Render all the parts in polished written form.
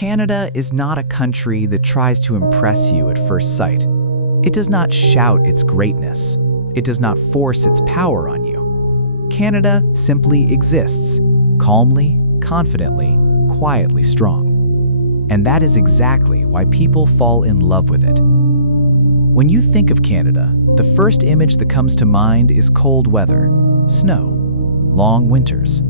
Canada is not a country that tries to impress you at first sight. It does not shout its greatness. It does not force its power on you. Canada simply exists, calmly, confidently, quietly strong. And that is exactly why people fall in love with it. When you think of Canada, the first image that comes to mind is cold weather, snow, long winters.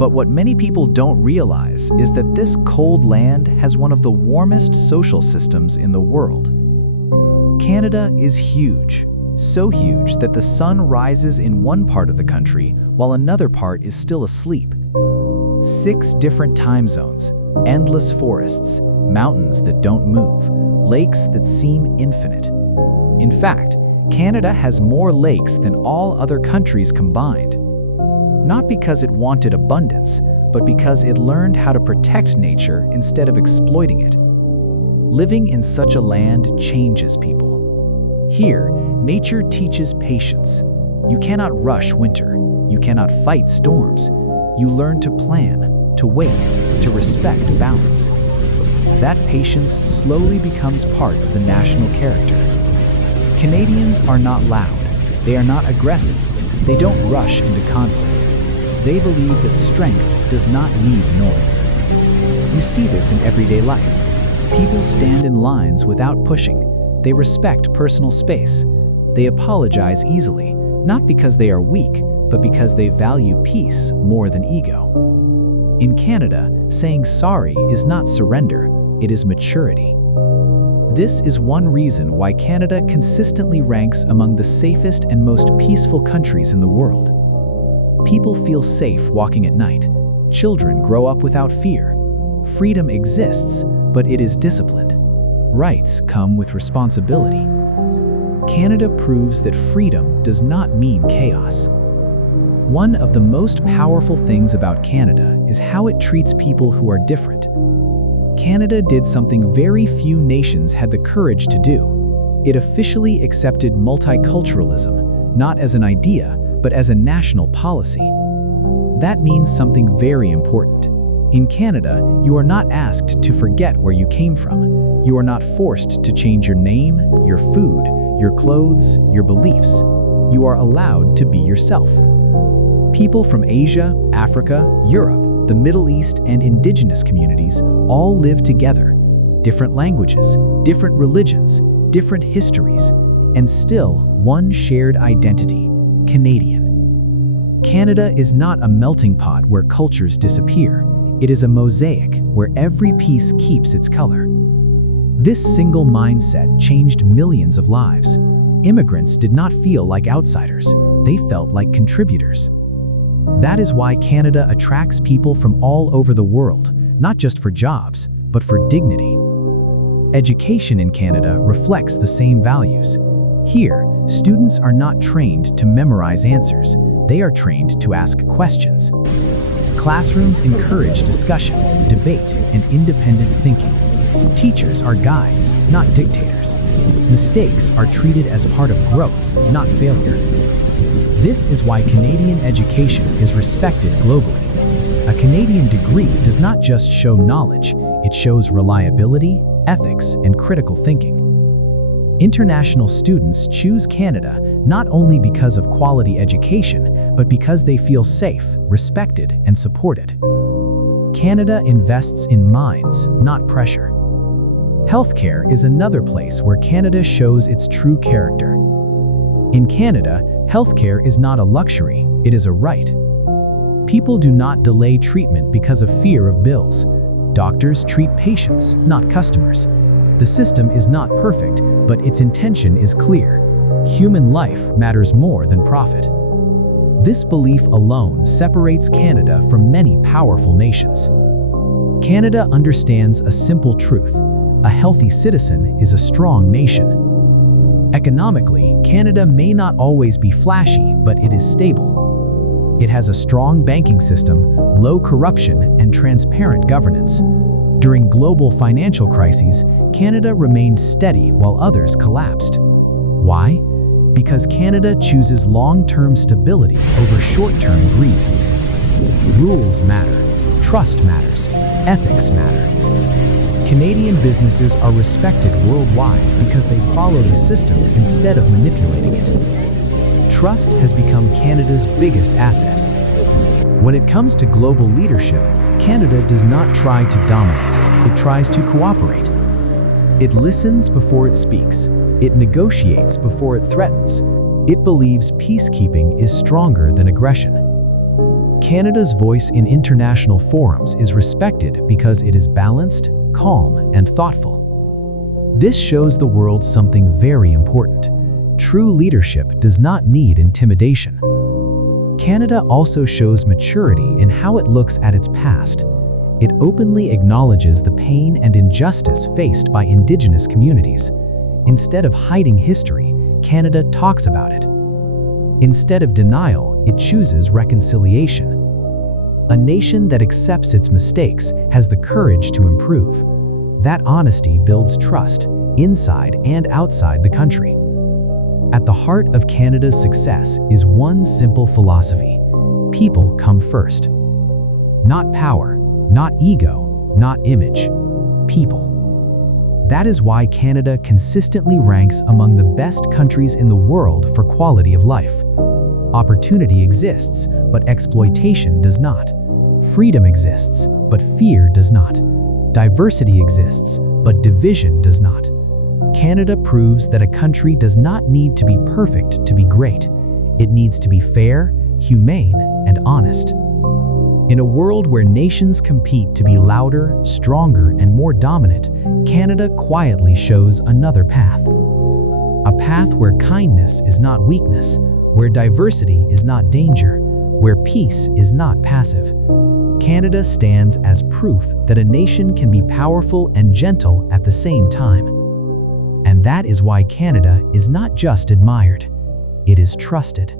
But what many people don't realize is that this cold land has one of the warmest social systems in the world. Canada is huge, so huge that the sun rises in one part of the country while another part is still asleep. 6 different time zones, endless forests, mountains that don't move, lakes that seem infinite. In fact, Canada has more lakes than all other countries combined. Not because it wanted abundance, but because it learned how to protect nature instead of exploiting it. Living in such a land changes people. Here, nature teaches patience. You cannot rush winter. You cannot fight storms. You learn to plan, to wait, to respect balance. That patience slowly becomes part of the national character. Canadians are not loud. They are not aggressive. They don't rush into conflict. They believe that strength does not need noise. You see this in everyday life. People stand in lines without pushing. They respect personal space. They apologize easily, not because they are weak, but because they value peace more than ego. In Canada, saying sorry is not surrender, it is maturity. This is one reason why Canada consistently ranks among the safest and most peaceful countries in the world. People feel safe walking at night. Children grow up without fear. Freedom exists, but it is disciplined. Rights come with responsibility. Canada proves that freedom does not mean chaos. One of the most powerful things about Canada is how it treats people who are different. Canada did something very few nations had the courage to do. It officially accepted multiculturalism, not as an idea, but as a national policy. That means something very important. In Canada, you are not asked to forget where you came from. You are not forced to change your name, your food, your clothes, your beliefs. You are allowed to be yourself. People from Asia, Africa, Europe, the Middle East, and indigenous communities all live together. Different languages, different religions, different histories, and still one shared identity: Canadian. Canada is not a melting pot where cultures disappear. It is a mosaic where every piece keeps its color. This single mindset changed millions of lives. Immigrants did not feel like outsiders. They felt like contributors. That is why Canada attracts people from all over the world, not just for jobs, but for dignity. Education in Canada reflects the same values. Here, students are not trained to memorize answers. They are trained to ask questions. Classrooms encourage discussion, debate, and independent thinking. Teachers are guides, not dictators. Mistakes are treated as part of growth, not failure. This is why Canadian education is respected globally. A Canadian degree does not just show knowledge, it shows reliability, ethics, and critical thinking. International students choose Canada not only because of quality education, but because they feel safe, respected, and supported. Canada invests in minds, not pressure. Healthcare is another place where Canada shows its true character. In Canada, healthcare is not a luxury, it is a right. People do not delay treatment because of fear of bills. Doctors treat patients, not customers. The system is not perfect, but its intention is clear. Human life matters more than profit. This belief alone separates Canada from many powerful nations. Canada understands a simple truth: a healthy citizen is a strong nation. Economically, Canada may not always be flashy, but it is stable. It has a strong banking system, low corruption, and transparent governance. During global financial crises, Canada remained steady while others collapsed. Why? Because Canada chooses long-term stability over short-term greed. Rules matter, trust matters, ethics matter. Canadian businesses are respected worldwide because they follow the system instead of manipulating it. Trust has become Canada's biggest asset. When it comes to global leadership, Canada does not try to dominate, it tries to cooperate. It listens before it speaks. It negotiates before it threatens. It believes peacekeeping is stronger than aggression. Canada's voice in international forums is respected because it is balanced, calm, and thoughtful. This shows the world something very important. True leadership does not need intimidation. Canada also shows maturity in how it looks at its past. It openly acknowledges the pain and injustice faced by Indigenous communities. Instead of hiding history, Canada talks about it. Instead of denial, it chooses reconciliation. A nation that accepts its mistakes has the courage to improve. That honesty builds trust, inside and outside the country. At the heart of Canada's success is one simple philosophy: people come first. Not power, not ego, not image, people. That is why Canada consistently ranks among the best countries in the world for quality of life. Opportunity exists, but exploitation does not. Freedom exists, but fear does not. Diversity exists, but division does not. Canada proves that a country does not need to be perfect to be great. It needs to be fair, humane, and honest. In a world where nations compete to be louder, stronger, and more dominant, Canada quietly shows another path. A path where kindness is not weakness, where diversity is not danger, where peace is not passive. Canada stands as proof that a nation can be powerful and gentle at the same time. And that is why Canada is not just admired, it is trusted.